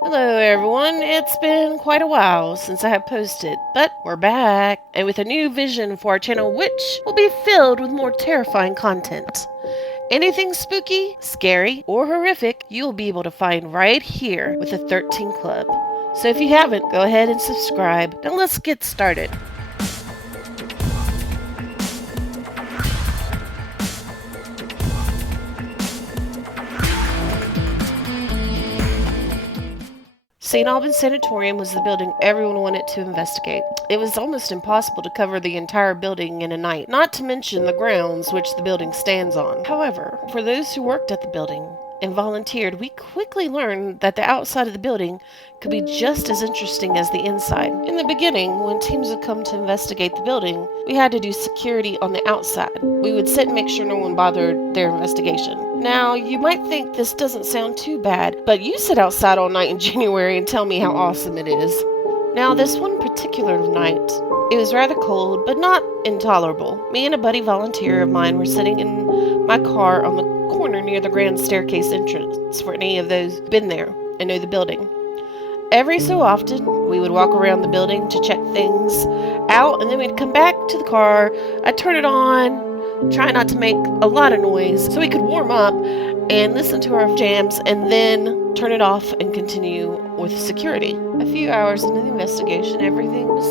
Hello everyone, it's been quite a while since I have posted, but we're back, and with a new vision for our channel which will be filled with more terrifying content. Anything spooky, scary, or horrific you'll be able to find right here with the 13 Club. So if you haven't, go ahead and subscribe, and let's get started. St Albans Sanatorium was the building everyone wanted to investigate. It was almost impossible to cover the entire building in a night, not to mention the grounds which the building stands on. However, for those who worked at the building and volunteered, we quickly learned that the outside of the building could be just as interesting as the inside. In the beginning, when teams would come to investigate the building, we had to do security on the outside. We would sit and make sure no one bothered their investigation. Now, you might think this doesn't sound too bad, but you sit outside all night in January and tell me how awesome it is. Now, this one particular night, it was rather cold, but not intolerable. Me and a buddy volunteer of mine were sitting in my car on the corner near the grand staircase entrance for any of those been there and know the building. Every so often, we would walk around the building to check things out, and then we'd come back to the car. I'd turn it on, try not to make a lot of noise so we could warm up and listen to our jams, and then turn it off and continue with security. A few hours into the investigation, everything was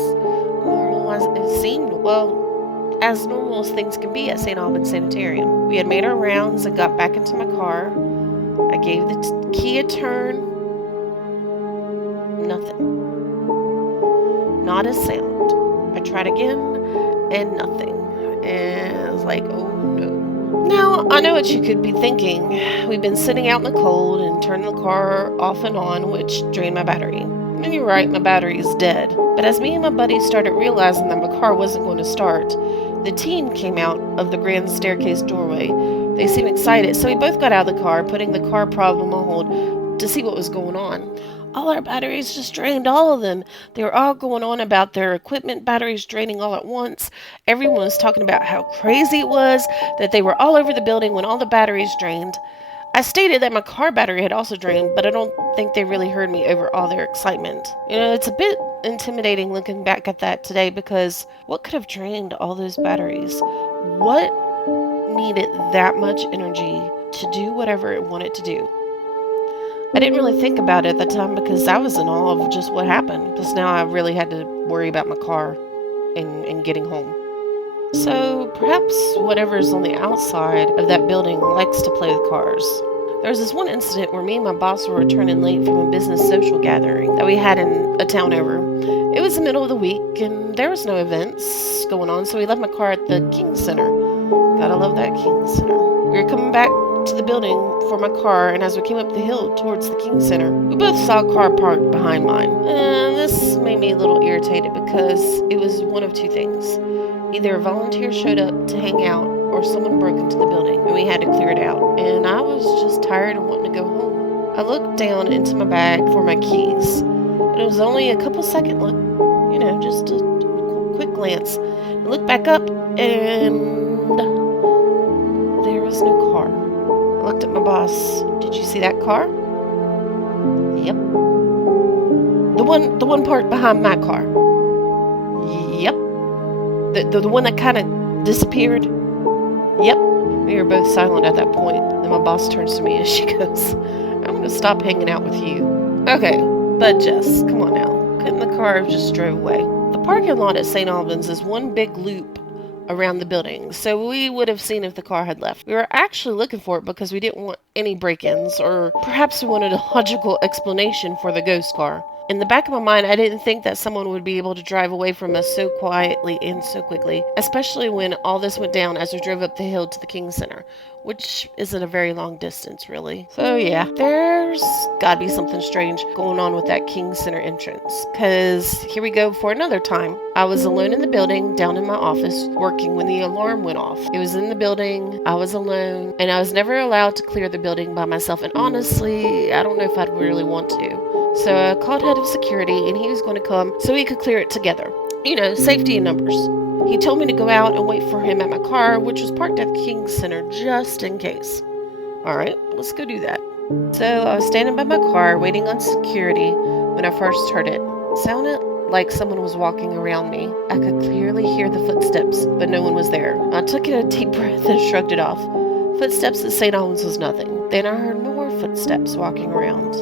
normal as it seemed. Well, as normal as things can be at St Albans Sanatorium. We had made our rounds and got back into my car. I gave the key a turn. Nothing. Not a sound. I tried again, and nothing. And I was like, oh no. Now, I know what you could be thinking. We've been sitting out in the cold and turning the car off and on, which drained my battery. And you're right, my battery is dead. But as me and my buddies started realizing that my car wasn't going to start, the team came out of the grand staircase doorway. They seemed excited, so we both got out of the car, putting the car problem on hold to see what was going on. All our batteries just drained, all of them. They were all going on about their equipment batteries draining all at once. Everyone was talking about how crazy it was that they were all over the building when all the batteries drained. I stated that my car battery had also drained, but I don't think they really heard me over all their excitement. It's a bit intimidating looking back at that today, because what could have drained all those batteries? What needed that much energy to do whatever it wanted to do? I didn't really think about it at the time because I was in awe of just what happened. Just now I really had to worry about my car and getting home. So perhaps whatever's on the outside of that building likes to play with cars. There was this one incident where me and my boss were returning late from a business social gathering that we had in a town over. It was the middle of the week and there was no events going on, so we left my car at the King Center. Gotta love that King Center. We were coming back to the building for my car, and as we came up the hill towards the King Center, we both saw a car parked behind mine. And this made me a little irritated because it was one of two things. Either a volunteer showed up to hang out, or someone broke into the building and we had to clear it out. And I was just tired of wanting to go home. I looked down into my bag for my keys, and it was only a couple second look, just a quick glance. I looked back up, and there was no car. I looked at my boss. Did you see that car? Yep. The one parked behind my car. Yep. The one that kind of disappeared. Yep. We were both silent at that point. Then my boss turns to me and she goes, I'm going to stop hanging out with you. Okay, but Jess, come on now. Couldn't the car have just drove away? The parking lot at St. Albans is one big loop around the building, so we would have seen if the car had left. We were actually looking for it because we didn't want any break-ins, or perhaps we wanted a logical explanation for the ghost car. In the back of my mind, I didn't think that someone would be able to drive away from us so quietly and so quickly, especially when all this went down as we drove up the hill to the King Center, which isn't a very long distance, really. So yeah, there's gotta be something strange going on with that King Center entrance, because here we go for another time. I was alone in the building, down in my office, working when the alarm went off. It was in the building, I was alone, and I was never allowed to clear the building by myself, and honestly, I don't know if I'd really want to. So I called head of security, and he was going to come so we could clear it together. Safety in numbers. He told me to go out and wait for him at my car, which was parked at the King Center just in case. Alright, let's go do that. So I was standing by my car waiting on security when I first heard it. It sounded like someone was walking around me. I could clearly hear the footsteps, but no one was there. I took a deep breath and shrugged it off. Footsteps at St. Albans was nothing. Then I heard more footsteps walking around.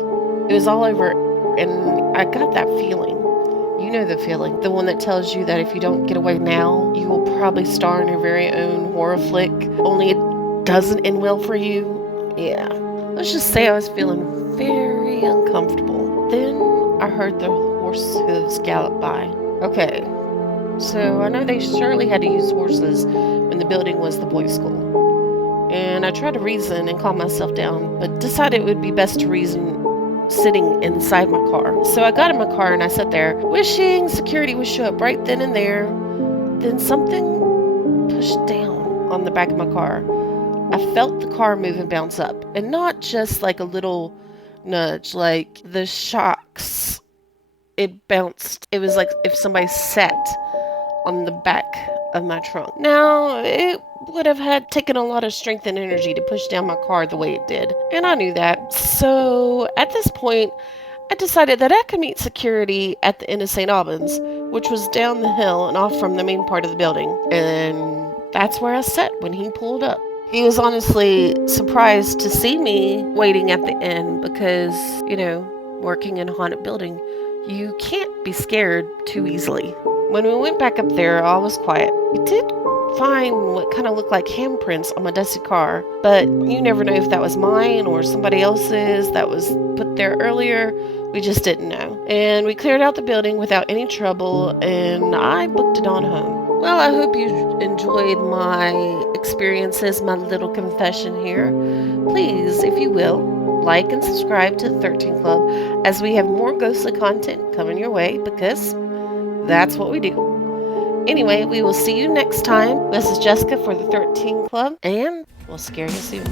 It was all over, and I got that feeling. You know the feeling. The one that tells you that if you don't get away now, you will probably star in your very own horror flick, only it doesn't end well for you. Yeah. Let's just say I was feeling very uncomfortable. Then I heard the horse hooves gallop by. Okay, so I know they surely had to use horses when the building was the boys' school. And I tried to reason and calm myself down, but decided it would be best to reason sitting inside my car. So I got in my car and I sat there, wishing security would show up right then and there. Then something pushed down on the back of my car. I felt the car move and bounce up, and not just like a little nudge, like the shocks. It bounced. It was like if somebody sat on the back of my trunk. Now, it would have had taken a lot of strength and energy to push down my car the way it did, and I knew that. So at this point, I decided that I could meet security at the end of St. Albans, which was down the hill and off from the main part of the building, and that's where I sat when he pulled up. He was honestly surprised to see me waiting at the inn because, working in a haunted building, you can't be scared too easily. When we went back up there, all was quiet. We did find what kind of looked like handprints on my dusty car, but you never know if that was mine or somebody else's that was put there earlier. We just didn't know. And we cleared out the building without any trouble, and I booked it on home. Well, I hope you enjoyed my experiences, my little confession here. Please, if you will, like and subscribe to the 13 Club as we have more ghostly content coming your way because that's what we do. Anyway, we will see you next time. This is Jessica for the 13 Club, and we'll scare you soon.